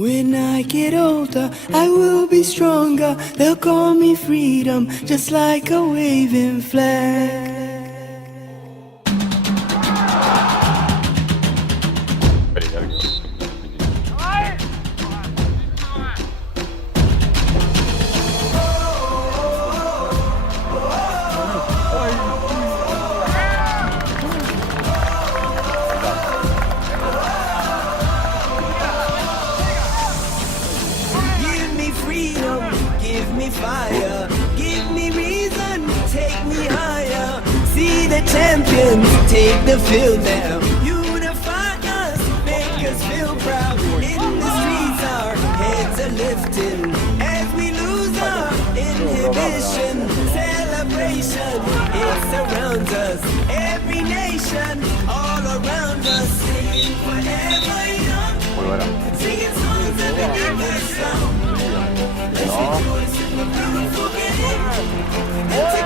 When I get older, I will be stronger. They'll call me freedom, just like a waving flag. Give me freedom, give me fire, give me reason, take me higher. See the champions take the field now. Unify us, make us feel proud. In the streets our heads are lifting as we lose our inhibition. Celebration, it surrounds us. Every nation, all around us. Singing forever young, singing songs that make us sound. Let's rejoice in the beautiful game.